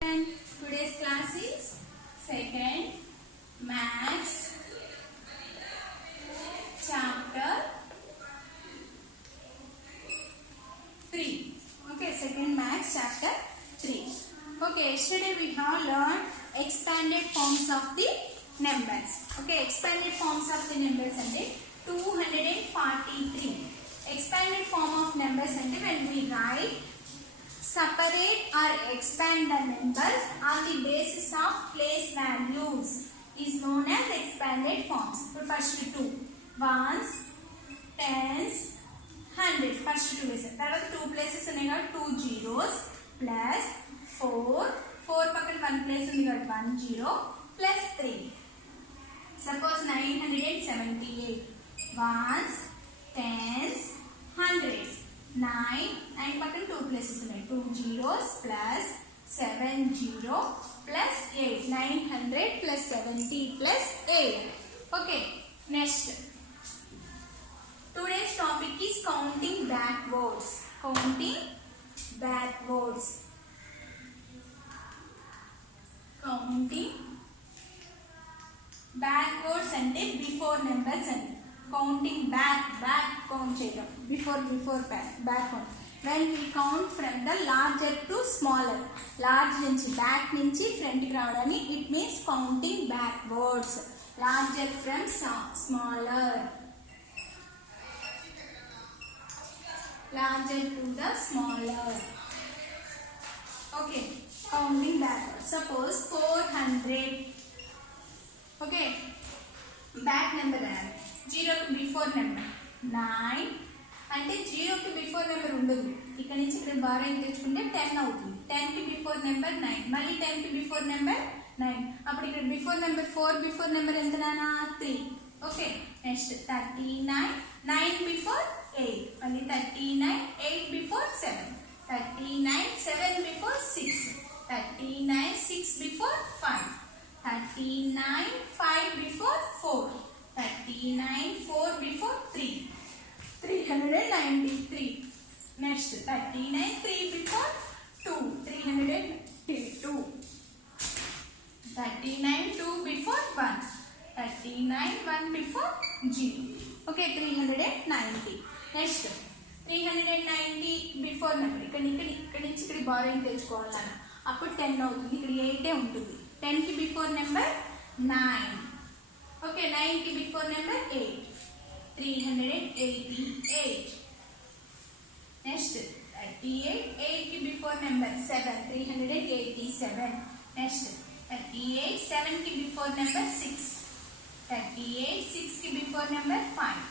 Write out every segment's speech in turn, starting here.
Today's class is second Maths chapter 3. Okay, second Maths chapter 3. Okay, yesterday we have learned expanded forms of the numbers. Okay, expanded forms of the numbers ante 243. Expanded form of numbers ante when we write separate or expand the numbers on the basis of place values is known as expanded forms. So first two ones, tens, hundreds. First two is there are two places in here, two zeros plus 4 pakan one place in here, 1 0 plus 3. Suppose 978 ones, tens, hundreds. 9 pakan 2 places in 2 zeros plus 7 0 plus 8. 900 plus 70 plus 8. Okay, next. Today's topic is counting backwards. Counting backwards. Counting backwards ante before numbers ante. Counting back count cheyadam before back count. When we count from the larger to smaller, large nunchi back nunchi front ki raavadani, it means counting backwards. Larger from smaller, larger to the smaller. Okay, counting backwards. Suppose 400. Okay, back number add. 0 కి before number 9 అంటే 0 కి before number ఉండదు. ఇక్కడ నుంచి ఇక్కడ borrowing తెచ్చుకుంటే 10 అవుతుంది. 10 కి బిఫోర్ నెంబర్ 9, మళ్ళీ 10 కి బిఫోర్ నెంబర్ 9. అప్పుడు ఇక్కడ బిఫోర్ నెంబర్ 4 బిఫోర్ నెంబర్ ఎంత నానా 3. ఓకే, నెక్స్ట్ 39 9 బిఫోర్ 8, మళ్ళీ 39 8 before 7, 39 7 before 6, 39 6 before 5, 39 5 before 4, 39 4 before 3, 393. Next 39 3 before 2, 302. 39 2 before 1, 39 1 before 0. Okay, 390. Next 390 before number. ఇక్కడ నుంచి ఇక్కడ బారోయింగ్ తెచ్చుకోవాలన్నా అప్పుడు 10 అవుతుంది. ఇక్కడ 8 ఉంటుంది. 10 కి before number 9. Okay, 9 ki before number 8, 388. Next 38 8 ki before number 7, 387. Next 38 7 ki before number 6, 38 6 ki before number 5,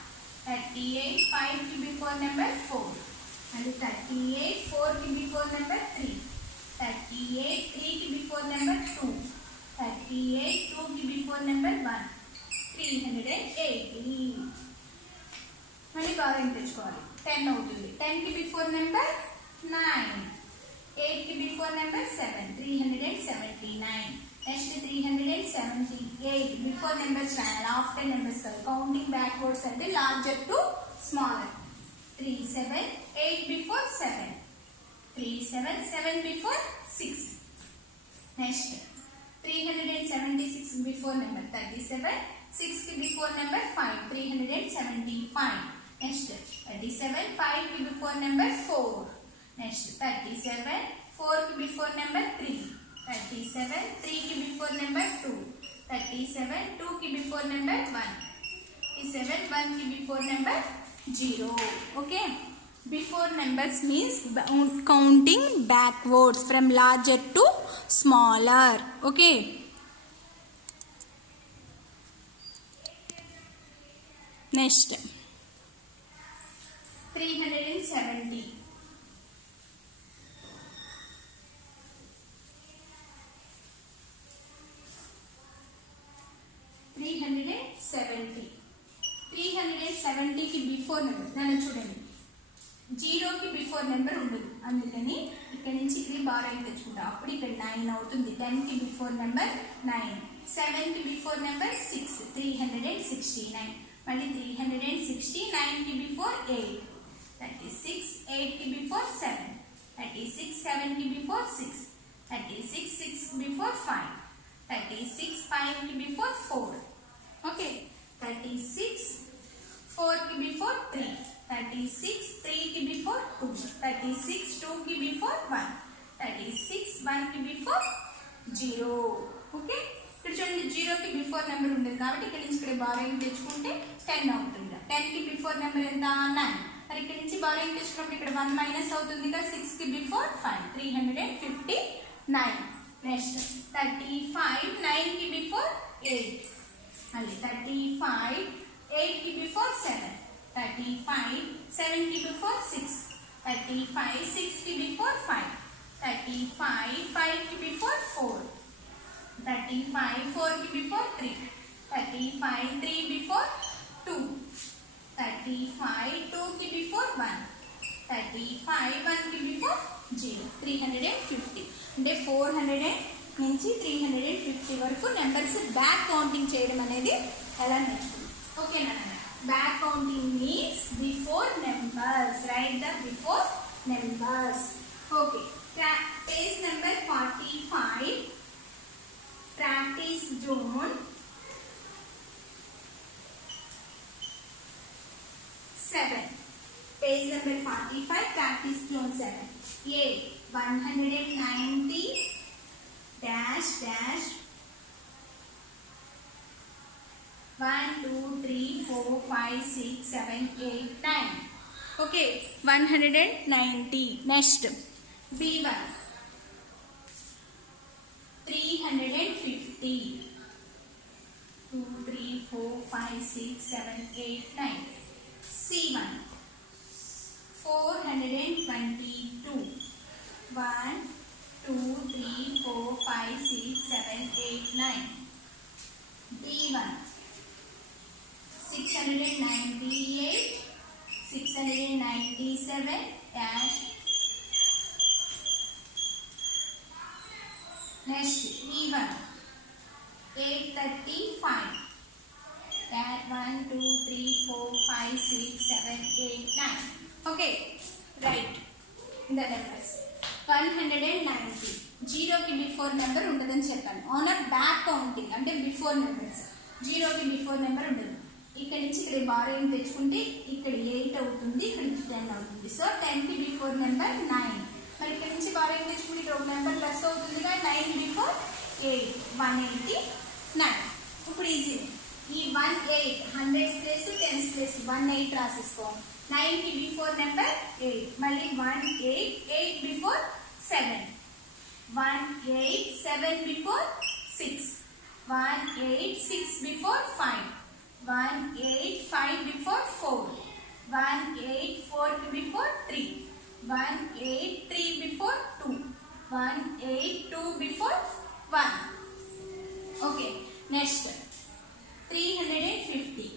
38 5 ki before number 4, and 38 4 ki before number 3, 38 3 ki before number 2, 38 2 ki before number 1, 380. మళ్ళీ borrowing తెచ్చుకోవాలి. 10 అవుతుంది. 10 కి before number 9, 8 కి before number 7, 379. Next 378 before numbers రాయాలి, after numbers కాదు. Counting backwards అంటే larger to smaller. 378 before 7, 377 before 6. Next 376 before number 37, 6 ki before number 5, 375. Next 37 5 ki before number 4. Next 37 4 ki before number 3, 37 3 ki before number 2, 37 2 ki before number 1, 37 1 ki before number 0. Okay, before numbers means counting backwards from larger to smaller. Okay, next 370. 370 కి before number దాన్ని చూడండి. 0 కి before number ఉండదు, అందుకని ఇక్కడ నుంచి ఇక్కడ borrowing తెచ్చుకుంటాం. అప్పుడు ఇక్కడ 9 అవుతుంది. 10 కి బిఫోర్ నెంబర్ 9, 7 కి బిఫోర్ నెంబర్ 6, 369. మళ్ళీ 360 9 కి బిఫోర్ 8, 36 8 కి బిఫోర్ 7, 36 7 కి బిఫోర్ 6, 36 6 before 5. 36 5 की before 4. Okay. 36 4 की before 3. 36 3 की before 2. 36 2 की before 1. 36 1 की before 0. Okay. ఇక్కడ చూడండి 0 కి బిఫోర్ నెంబర్ ఉండదు కాబట్టి ఇక్కడ నుంచి ఇక్కడ బారోయింగ్ తెచ్చుకుంటే 10 అవుతుంది. 10 కి బిఫోర్ నెంబర్ ఎంత 9. మరి ఇక్కడ నుంచి బారోయింగ్ తెచ్చుకున్నప్పుడు ఇక్కడ 1 మైనస్ అవుతుంది కదా 6 కి బిఫోర్ 5 359. నెక్స్ట్ 35 9 కి బిఫోర్ 8. మళ్ళీ 35 8 కి బిఫోర్ 7. 35 7 కి బిఫోర్ 6. 35 6 కి బిఫోర్ 5. 35 5 కి బిఫోర్ 4. 35 4 की before 3. 35 3 before 2. 35 2 की before 1. 35 1 की before 0. 350 అంటే 400 నుంచి 350 వరకు నెంబర్స్ బ్యాక్ కౌంటింగ్ చేయడం అనేది ఎలా నేర్చుకున్నాం. ఓకేనా? Back counting means before numbers. Right the before numbers. Okay. Page number 45 practice zone 7. Page number 45 practice zone 7. A 190 dash dash 1 2 3 4 5 6 7 8 9. Okay, 190. Next B1 350. 2 3 4 5 6 7 8 9. C1 422. 1 2 3 4 5 6 7 8 9. D1 698 697 dash. Next E1 835. That 1 2 3 4 5 6 7 8 9. Okay, right. The numbers 190. 0 की before number ఉండదని చెప్పాను. అవునా? Back counting అంటే before numbers. 0 की before number ఉండదు. ఇక్కడ నుంచి ఇక్కడ బారోయింగ్ తెచ్చుకుంటే ఇక్కడ 8 అవుతుంది, ఇక్కడ 10 అవుతుంది. సో 10 की బిఫోర్ నెంబర్ 9. మరి ఇక్కడ నుంచి బారోయింగ్ తెచ్చుకుంటే ఇక్కడ ఒక నెంబర్ ప్లస్ అవుతుంది కదా 9 బిఫోర్ 8 189. ఇప్పుడు ఈజీ. ఈ 18 100 ప్లేస్ 10 ప్లేస్ 18 రాసేసుకో. 9 की బిఫోర్ నెంబర్ 8. మళ్ళీ 18 8 before 7. 18 7 before 6. 18 6 before 5. 18 5 before 4. 18 4 before 3. 18 3 before 2. 18 2 before 1. Okay. Next 350.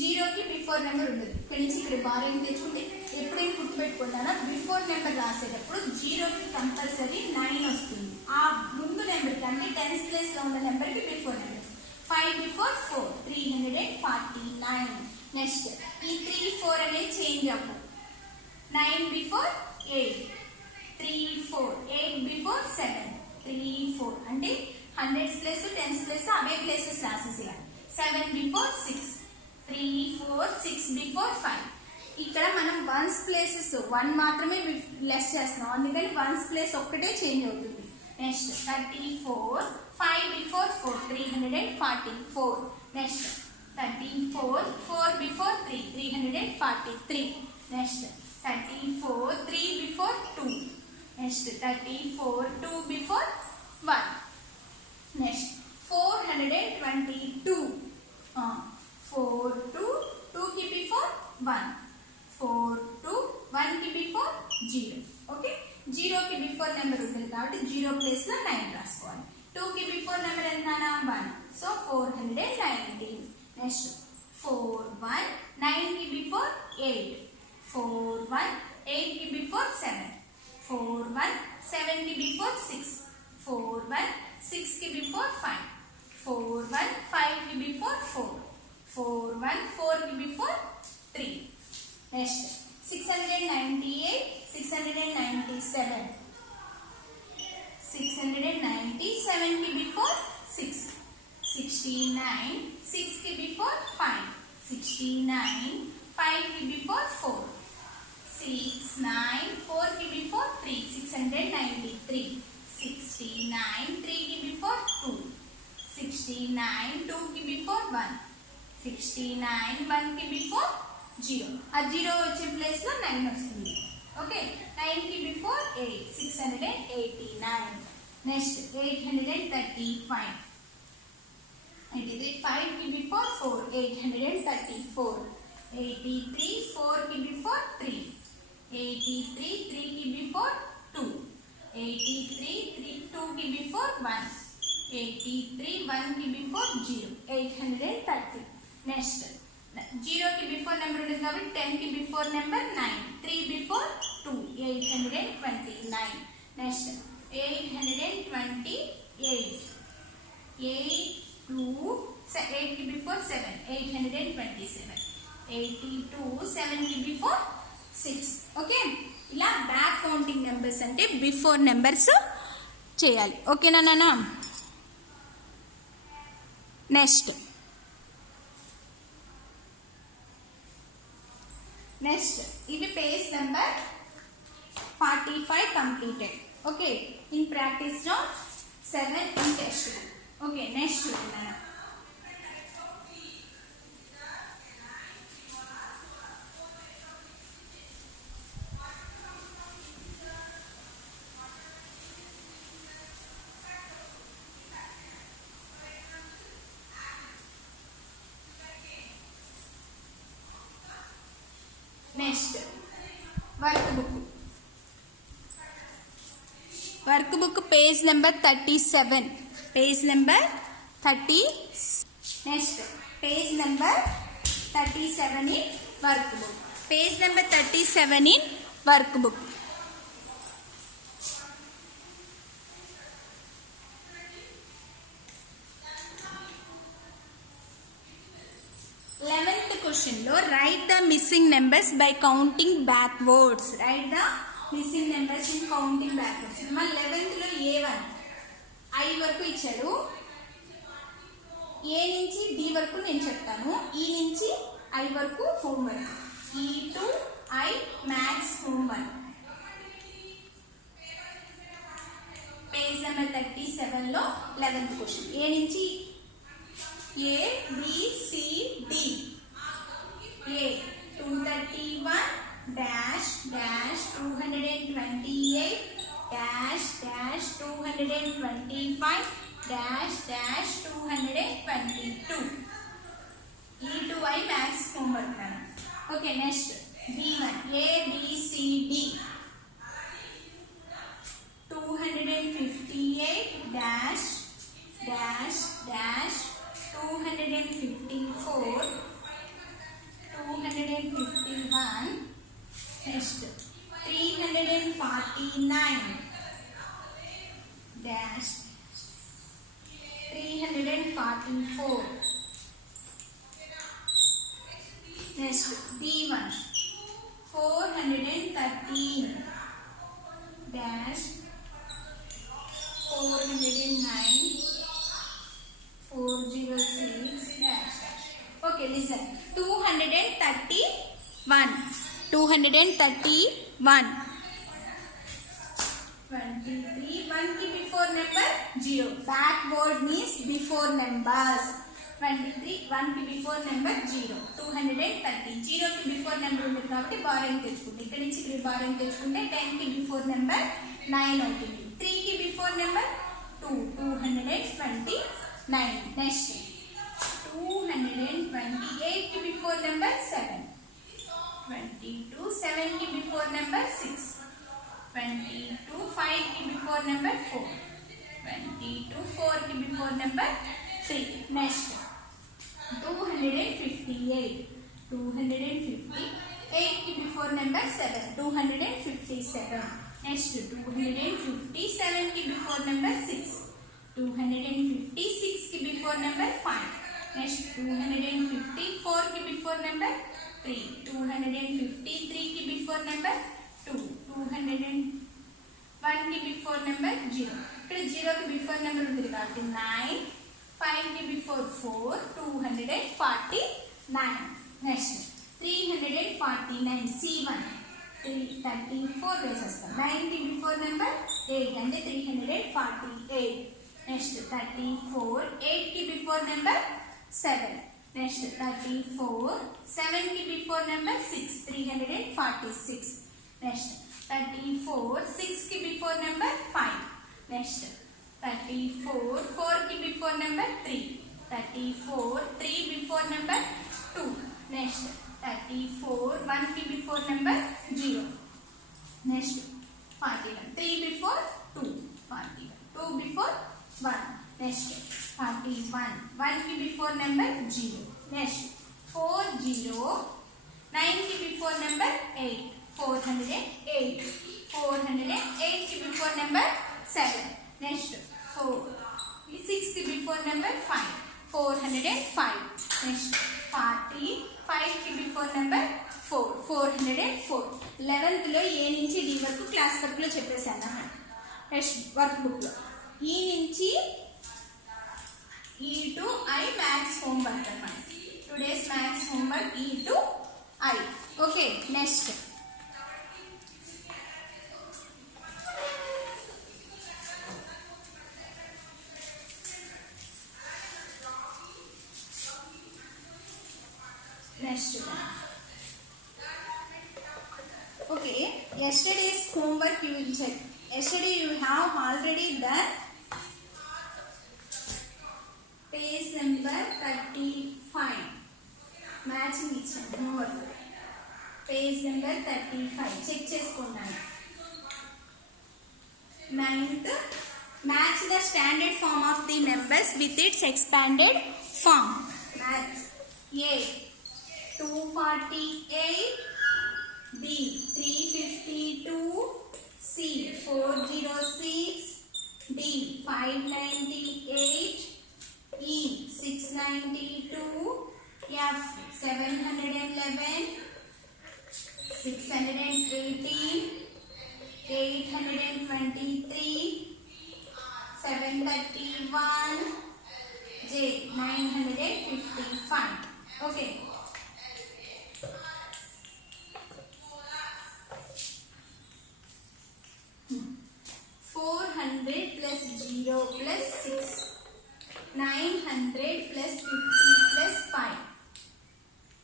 0 की బిఫోర్ నెంబర్ ఉండదు. ఇక్కడ నుంచి ఇక్కడ బారోయింగ్ తెచ్చుకుంటే ఎప్పుడైనా గుర్తుపెట్టుకుంటానా బిఫోర్ నెంబర్ రాసేటప్పుడు 0 కి కంపల్సరీ 9 వస్తుంది. ఆ ముందు నెంబర్ కి అంటే 10th ప్లేస్ లో ఉన్న నెంబర్ కి బిఫోర్ నెంబర్. 5 బిఫోర్ 4 349. నెక్స్ట్ ఈ 3 4 అనేది చేంజ్ అవ్వదు. 9 before 8. 3 4. 8 before 7. 3 4 అంటే 100 ప్లేస్ 10 ప్లేస్ అవే ప్లేసెస్ రాసేసేయాలి. 7 before 6. 3 4 6 before 5. ఇక్కడ మనం వన్స్ ప్లేసెస్ 1 మాత్రమే లెస్ చేస్తున్నాం, అందుకని వన్స్ ప్లేస్ ఒక్కటే చేంజ్ అవుతుంది. Next 34 5 before 4 344. Next 34 4 before 3 343. Next 34 3 before 2. Next 34 2 before 1. Next 422. 4 2 2 की before 1. 4 2 1 की before 0. Okay. 0 की before నెంబర్ ఉంటుంది కాబట్టి 0 ప్లేస్ లో 9 రాసుకోవాలి. 2 की before నెంబర్ ఎంతనా 1. సో 490. నెక్స్ట్ 4 1 9 की before 8. 4 1 8 की बिफोर 7. 4 1 7 की बिफोर 6. 4 1 6 की बिफोर 5. 4 1 5 की बिफोर 4. 4 1 4 की बिफोर 3. नेक्स्ट 698 697. 698 690 7 की बिफोर 6 69 6 की बिफोर 5 69 5 की बिफोर 4 69 4 की बिफोर 3 693 69 3 की बिफोर 2 69 2 की बिफोर 1 69 1 की बिफोर 0 ఆ 0 వచ్చే ప్లేస్ లో 9 వస్తుంది ఓకే 9 की बिफोर 8 689 नेक्स्ट 835 5 की बिफोर 4 834 83 4 की बिफोर 3 83 3 की बिफोर 2 83 3 2 की बिफोर 1 83 1 की बिफोर 0 830 नेक्स्ट 0 की बिफोर नंबर ఉంటుంది కాబట్టి 10 की बिफोर नंबर 9 3 बिफोर 2 829 नेक्स्ट 828 8 2 8 की बिफोर 7 827 82 7 की बिफोर 6 ఓకే ఇలా బ్యాక్ కౌంటింగ్ నెంబర్స్ అంటే బిఫోర్ నెంబర్స్ చేయాలి ఓకేనా నాన్న నెక్స్ట్ ఇది page number 45 completed okay in practice note 7 in textbook okay next చూడండి next workbook page number 37 page number 30 next page number 37 in workbook page number 37 in workbook question लो write the missing numbers by counting backwards write the missing numbers in counting backwards మన 11th లో a1 i వరకు ఇచ్చాడు a నుంచి d వరకు నేను చెప్తాను e నుంచి i వరకు homework e to i maths homework page number 37 లో 11th క్వశ్చన్ a నుంచి a b c d A 231 dash dash 228 dash dash 225 dash dash 222 E to I max homework nana okay next B1 A B C D 258 dash dash dash 254 251 next 349 dash 344 next B1 413 dash 409 406 dash okay listen 231 23 1 की before number 0 backward means before numbers 23 1 की before number 0 230 0 की before number ఉంటుంది కాబట్టి borrowing తెచ్చుకుంటే ఇక్కడ నుంచి ఇక్కడ borrowing తెచ్చుకుంటే 10 की before number 9 అవుతుంది 3 की before number 2 229 next 228 की before number 7 22 7 की before number 6 22 5 की before number 4 22 4 की before number 3 next 258 258 की before number 7 257 next 257 की before number 6 256 की before number 5 next 254 की before number 3 253 की before number 2 200 1 की बिफोर नंबर 0 ఇక్కడ 0 की बिफोर नंबर ఉంది కాబట్టి 9 5 की बिफोर 4 249 నెక్స్ట్ 349 C1 34 వేసేస్తాం 9 की बिफोर नंबर 8 అంటే 348 నెక్స్ట్ 34 8 की बिफोर नंबर 7 నెక్స్ట్ 34 7 की बिफोर नंबर 6 346 నెక్స్ట్ 34 6 की बिफोर नंबर 5 नेक्स्ट 34 4 की before number 3 34 3 before number 2 next 34 1 की before number 0 next 41 3 before 2 41 2 before 1 next 41 1 की बिफोर नंबर 0 नेक्स्ट 40 9 की बिफोर नंबर 8 408 की बिफोर नंबर 7 नेक्स्ट 6 की बिफोर नंबर 5 405 नेक्स्ट 45 की before number 4 404 11th లో ఏ నుంచి డి వరకు క్లాస్ వర్క్ లో చెప్పేసాను అన్నమాట నెక్స్ట్ వర్క్ బుక్ లో ఈ నుంచి ఈ టు ఐ మ్యాథ్స్ హోంవర్క్ అన్నమాట టుడేస్ మ్యాథ్స్ హోంవర్క్ ఈ to I okay next okay yesterday's homework you will check yesterday you have already done page number 35 matching ichchanu homework page number 35 check cheskunnanu 9th match the standard form of the numbers with its expanded form match a 248 B 352 C 406 D 598 E 692 F 711 618 823 731 J 955 okay 400 plus 0 plus 6 900 plus 50 plus 5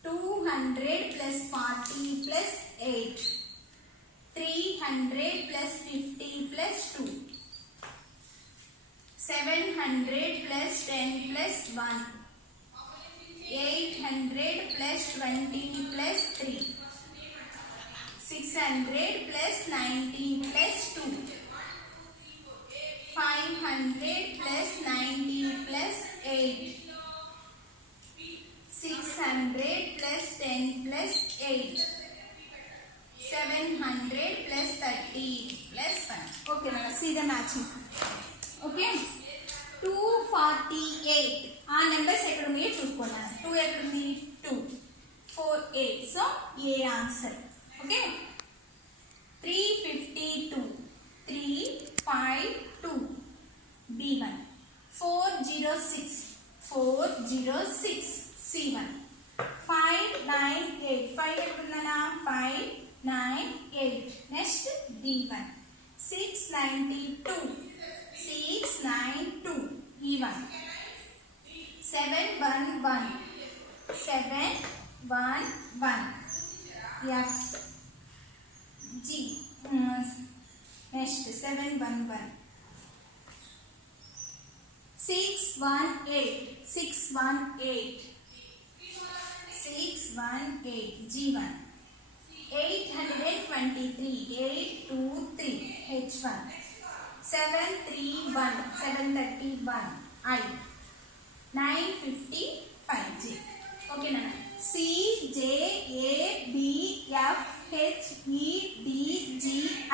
200 plus 40 plus 8 300 plus 50 plus 2 700 plus 10 plus 1 800 plus 20 plus 3 600 plus 90 plus 2 500 plus 90 plus 8 600 plus 10 plus 8 700 plus 30 plus 1 okay now see the matching okay 248 ఆ numbers ఎక్కడ ఉన్నాయో చూసుకున్నాను 2 ఎక్కడ ఉంది 2 4 8 so A answer okay 352 352 B1 406 406 C1 598 5 ఎక్కడుందనా 598 next D1 692 692 E1 711 711 F G next 711 618 618 618 G1 823 823 H1 731 731 I 955 J okay nana C J A B F H E D G I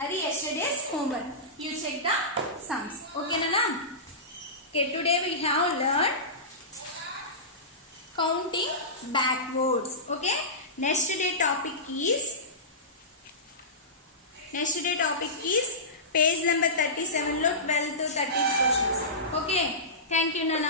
adi yesterday's homework you check the sums okay nana okay today we have learned counting backwards okay next day topic is page number 37 లో 12th 13th questions. Okay, thank you నాన్న.